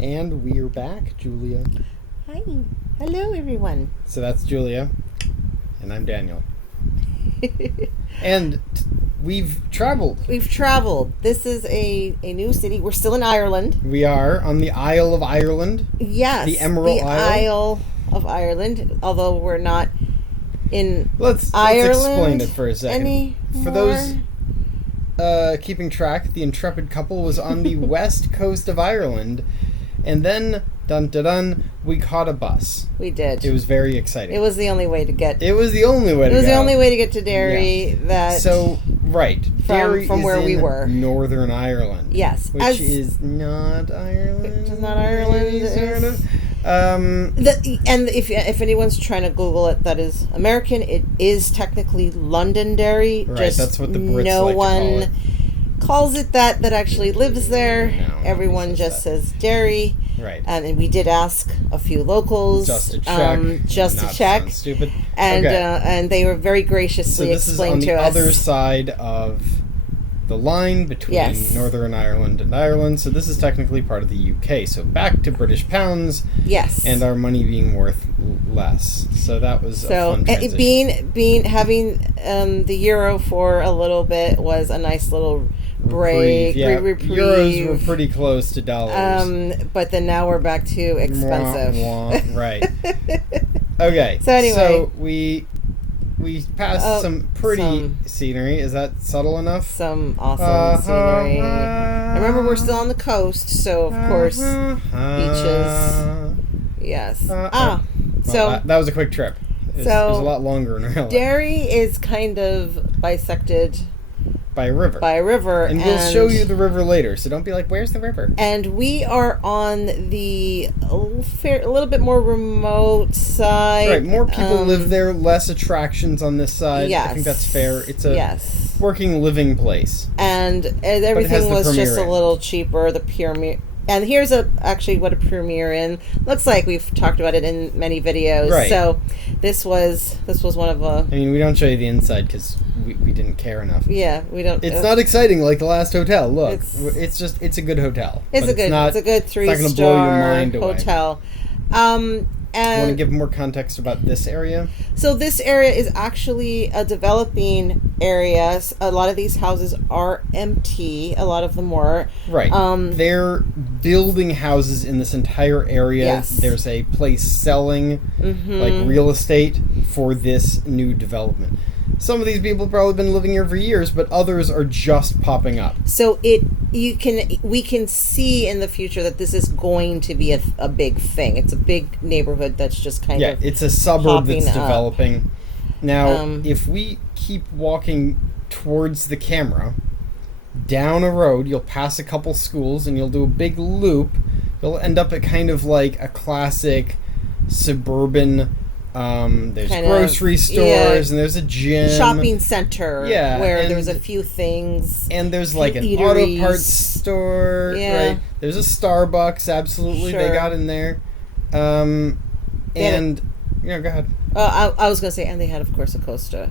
And we're back, Julia. Hi. Hello, everyone. So that's Julia, and I'm Daniel. And we've traveled. We've traveled. This is a new city. We're still in Ireland. We are on the Isle of Ireland. Yes. The Emerald Isle of Ireland, although we're not in Let's explain it for a second. anymore. For those keeping track, the intrepid couple was on the west coast of Ireland, and then, dun-dun-dun, we caught a bus. We did. It was very exciting. It was the only way to get... It was the only way to It was go. the only way to get to Derry that... So, right. Derry from is where we in were. Northern Ireland. Yes. Which is not Ireland. Which is not Ireland. Sort of. And if anyone's trying to Google it, that is American. It is technically Londonderry. Right, Just that's what the Brits no like to one call it. calls it that actually lives there. No, Everyone just says Derry. Right. And we did ask a few locals Just to check. just Not to check. sound stupid. And Okay. And they were very graciously explained to us. So this is on the other side of the line between Northern Ireland and Ireland. So this is technically part of the UK. So back to British pounds. Yes. And our money being worth less. So that was a fun transition. Having the euro for a little bit was a nice little break. Reprieve. Euros were pretty close to dollars. But then now we're back to expensive. Right. Okay. So anyway. So we passed some pretty scenery. Is that subtle enough? Some awesome scenery. Remember, we're still on the coast, so of course, beaches. Yes. So that was a quick trip. It was a lot longer in real life. Derry is kind of bisected by a river. And we'll show you the river later, so don't be like, where's the river? And we are on the a little bit more remote side. Right, more people live there, less attractions on this side. Yes. I think that's fair. It's a working, living place. And everything was just a little cheaper. The Premier... And here's actually what a Premier Inn looks like. We've talked about it in many videos. Right. So this was one of a... I mean, we don't show you the inside because we didn't care enough. Yeah, we don't... It's not exciting like the last hotel. Look, it's a good hotel. It's a good 3-star it's not going to blow your mind away. hotel. And want to give more context about this area? So this area is actually a developing area. A lot of these houses are empty. A lot of them were. Right. They're building houses in this entire area. Yes. There's a place selling like real estate for this new development. Some of these people have probably been living here for years, but others are just popping up. So we can see in the future that this is going to be a big thing. It's a big neighborhood that's just kind of it's a suburb that's up. developing. Now, if we keep walking towards the camera, down a road, you'll pass a couple schools and you'll do a big loop. You'll end up at kind of like a classic suburban. There's grocery stores and there's a gym, shopping center, where there's a few things, and there's like an auto parts store, right? There's a Starbucks, absolutely, they got in there, and go ahead. I was gonna say, and they had, of course, a Costa.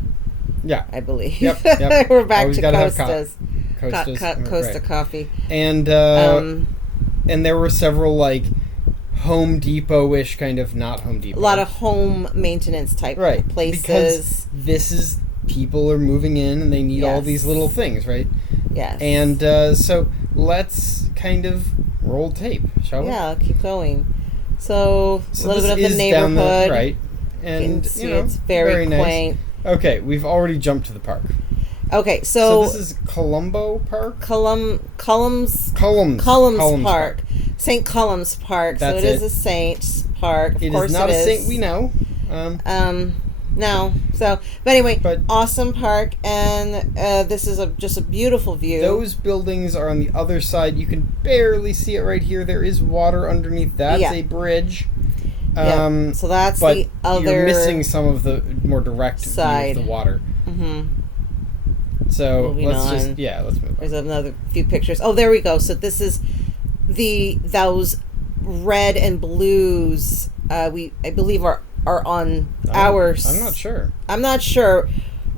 Yeah, I believe. Yep. We're back Always to Costas. Costa coffee, and there were several like Home Depot-ish, kind of, not Home Depot. A lot of home maintenance type places. Because this is, people are moving in and they need all these little things, right? Yes. And so let's kind of roll tape, shall we? Yeah, keep going. So a little bit of the Down neighborhood. right. And, it's very quaint. Nice. Okay, we've already jumped to the park. Okay, so this is Columbo Park? Cullum's Park. St. Cullum's Park. That's so it is a saint park. Of course it is not a saint we know. No. So, but anyway, awesome park, and this is just a beautiful view. Those buildings are on the other side. You can barely see it right here. There is water underneath. That's a bridge. So that's the other. You're missing some of the more direct side view of the water. Mm-hmm. So let's move on. There's another few pictures. Oh, there we go. So this is those red and blues. I believe are on ours. I'm not sure. I'm not sure.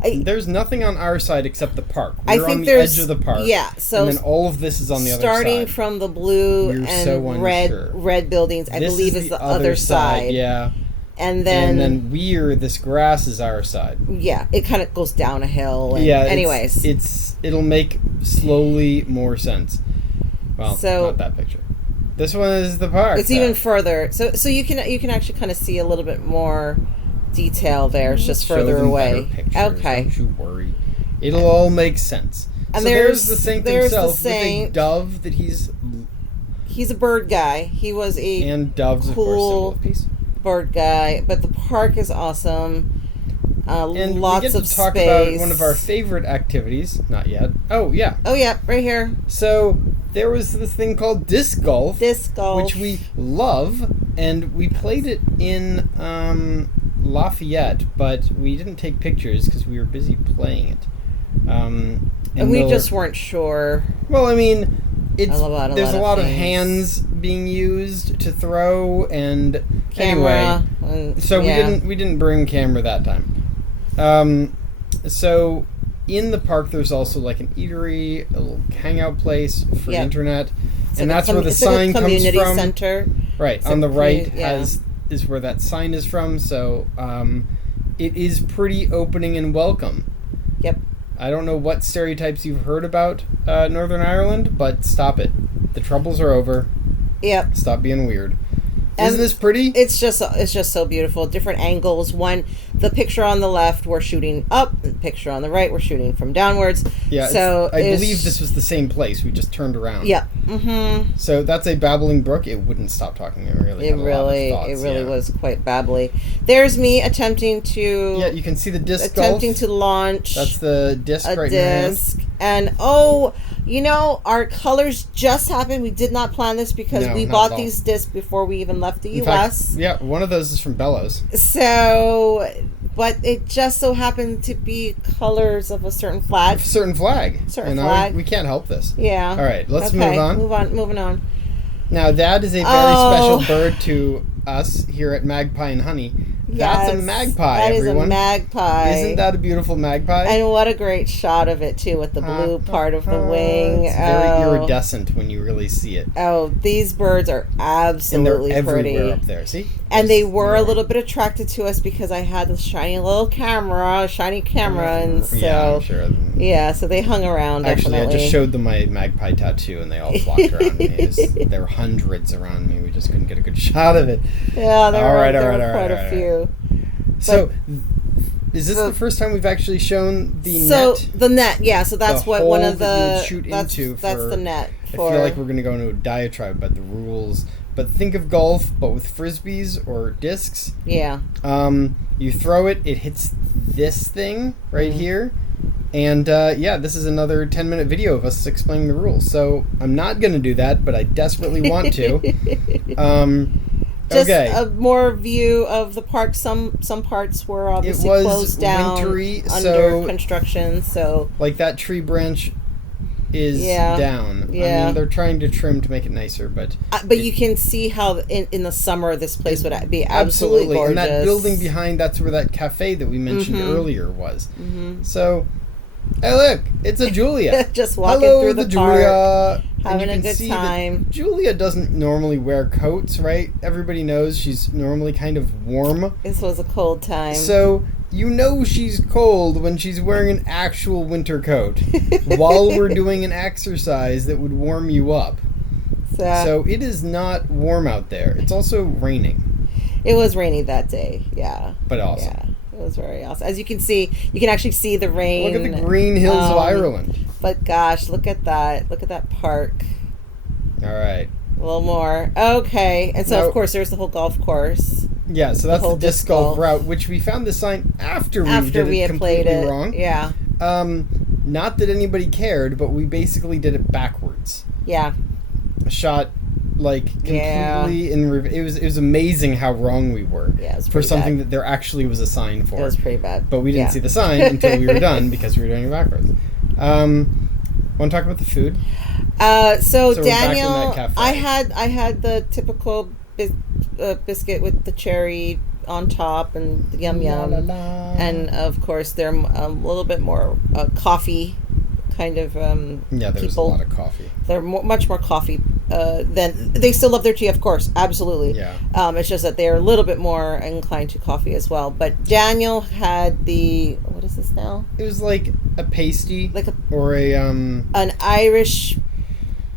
There's nothing on our side except the park. We're on the edge of the park. Yeah, so and then all of this is on the other side. Starting from the blue and red buildings, I believe is the other side. Yeah. And then this grass is our side. Yeah, it kind of goes down a hill. And anyways, it'll make slowly more sense. Well, not that picture. This one is the park. It's even further. So you can actually kind of see a little bit more detail there. It's just further away. Okay. Don't you worry. It'll all make sense. And so there's the saint himself with a dove that he's a bird guy. He was and doves, cool, of course, symbol of peace. Bird guy, but the park is awesome. And lots we get of to talk space. about one of our favorite activities. Not yet. Oh yeah, right here. So there was this thing called disc golf, which we love, and we played it in Lafayette, but we didn't take pictures because we were busy playing it. And we just weren't sure. Well, I mean, there's a lot of hands being used to throw, and camera. Anyway, so we didn't bring camera that time. So in the park, there's also like an eatery, a little hangout place for the internet, and that's where the sign comes from. Community center. Right on the right is where that sign is from. So it is pretty opening and welcome. Yep. I don't know what stereotypes you've heard about Northern Ireland, but stop it. The troubles are over. Yep. Stop being weird. Isn't this pretty? It's just so beautiful. Different angles. The picture on the left, we're shooting up. The picture on the right, we're shooting from downwards. Yeah. So I believe this was the same place. We just turned around. Yeah. Mm-hmm. So that's a babbling brook. It wouldn't stop talking. It really was quite babbly. There's me attempting to. Yeah, you can see the disc attempting golf. to launch. That's the disc right in And our colors just happened. We did not plan this because we bought these discs before we even left the U.S. Fact, one of those is from Bellows. So, but it just so happened to be colors of a certain flag. Certain flag. We can't help this. Yeah. All right, let's move on. Moving on. Now, that is a very special bird to us here at Magpie and Honey. That's a magpie, everyone. That is a magpie. Isn't that a beautiful magpie? And what a great shot of it, too, with the blue part of the wing. It's very iridescent when you really see it. Oh, these birds are absolutely and they're pretty. everywhere up there, see? And they were a little bit attracted to us because I had this shiny camera, and so... Yeah, I'm sure. Yeah, so they hung around, Actually, definitely. I just showed them my magpie tattoo, and they all flocked around me. There were hundreds around me. We just couldn't get a good shot of it. Yeah, there were quite a few. So, is this the first time we've actually shown the net? So, the net, yeah. So that's what one of the... That's the net. I feel like we're going to go into a diatribe about the rules. But think of golf, but with frisbees or discs. Yeah. You throw it, it hits this thing right here. And, this is another 10-minute video of us explaining the rules. So, I'm not going to do that, but I desperately want to. Just a more view of the park. Some parts were obviously closed down, wintry, under construction. So, like that tree branch is down. Yeah. I mean, they're trying to trim to make it nicer, but you can see how in the summer this place would be absolutely gorgeous. And that building behind, that's where that cafe that we mentioned earlier was. Mm-hmm. So, hey, look, it's a Julia. Just walking through the Julia. Having a good time. Julia doesn't normally wear coats, right? Everybody knows she's normally kind of warm. This was a cold time. So, she's cold when she's wearing an actual winter coat while we're doing an exercise that would warm you up. So, it is not warm out there. It's also raining. It was rainy that day, yeah. But awesome. Yeah. It was very awesome. As you can see, you can actually see the rain. Look at the green hills of Ireland. But gosh, look at that. Look at that park. All right. A little more. Okay. And so, of course, there's the whole golf course. Yeah, so that's the disc golf route, which we found the sign after we had played it wrong. Yeah. Not that anybody cared, but we basically did it backwards. Yeah. Shot completely in it was amazing how wrong we were for something that there actually was a sign for. It was pretty bad, but we didn't see the sign until we were done because we were doing it backwards. Want to talk about the food? So Daniel, I had the typical biscuit with the cherry on top and yum yum. La, la, la. And of course they're a little bit more coffee kind of yeah, there's people. a lot of coffee. They're much more coffee than they still love their tea, of course, absolutely. Yeah. It's just that they're a little bit more inclined to coffee as well. But Daniel had what is this now? It was like a pasty, like an Irish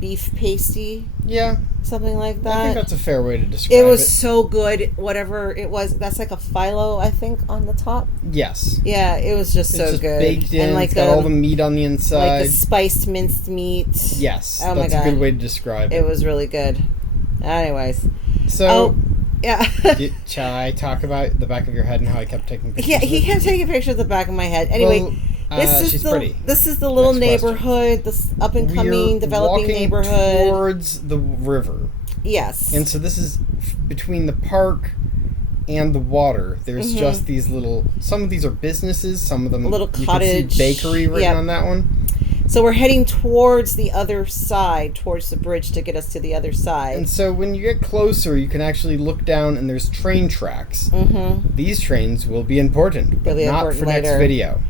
beef pasty. Yeah. Something like that. I think that's a fair way to describe it. It was so good. Whatever it was, that's like a phyllo, I think, on the top. Yes. Yeah, it was just so good. Baked in. And like it's got all the meat on the inside. Like the spiced minced meat. Yes. Oh that's my God. a good way to describe it. It was really good. Anyways. So. Yeah. Shall I talk about the back of your head and how I kept taking pictures? Yeah, he kept taking pictures of the back of my head. Anyway. She's pretty. This is the little Next neighborhood, this up and coming, developing neighborhood towards the river. Yes. And so this is between the park and the water. There's just these little. Some of these are businesses. Some of them a little cottage bakery written on that one. So we're heading towards the other side, towards the bridge to get us to the other side. And so when you get closer, you can actually look down and there's train tracks. Mm-hmm. These trains will be important, but not for later. Next video.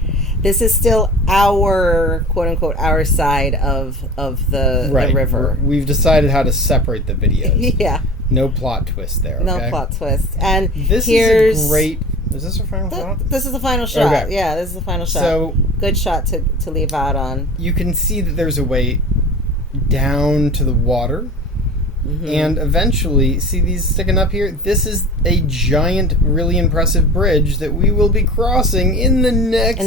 This is still our, quote-unquote, our side of the river. We've decided how to separate the videos. Yeah. No plot twist there, okay? No plot twist. And this is a great... Is this our final shot? This is the final shot. Okay. Yeah, this is the final shot. So, good shot to leave out on. You can see that there's a way down to the water. Mm-hmm. And eventually, see these sticking up here? This is a giant, really impressive bridge that we will be crossing in the next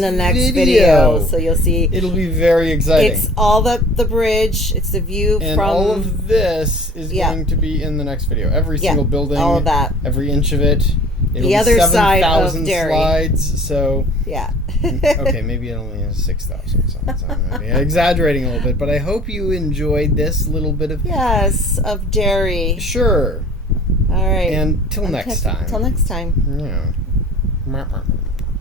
video. So you'll see. It'll be very exciting. It's all the bridge. It's the view and from. all of this is going to be in the the next video. Every single building. All of that. Every inch of it. It'll the other side of 7,000 Derry. Slides, so... Yeah. Okay, maybe it only has 6,000 something. Exaggerating a little bit, but I hope you enjoyed this little bit of... Yes, of Derry. Sure. All right. And till next time. Till next time. Yeah.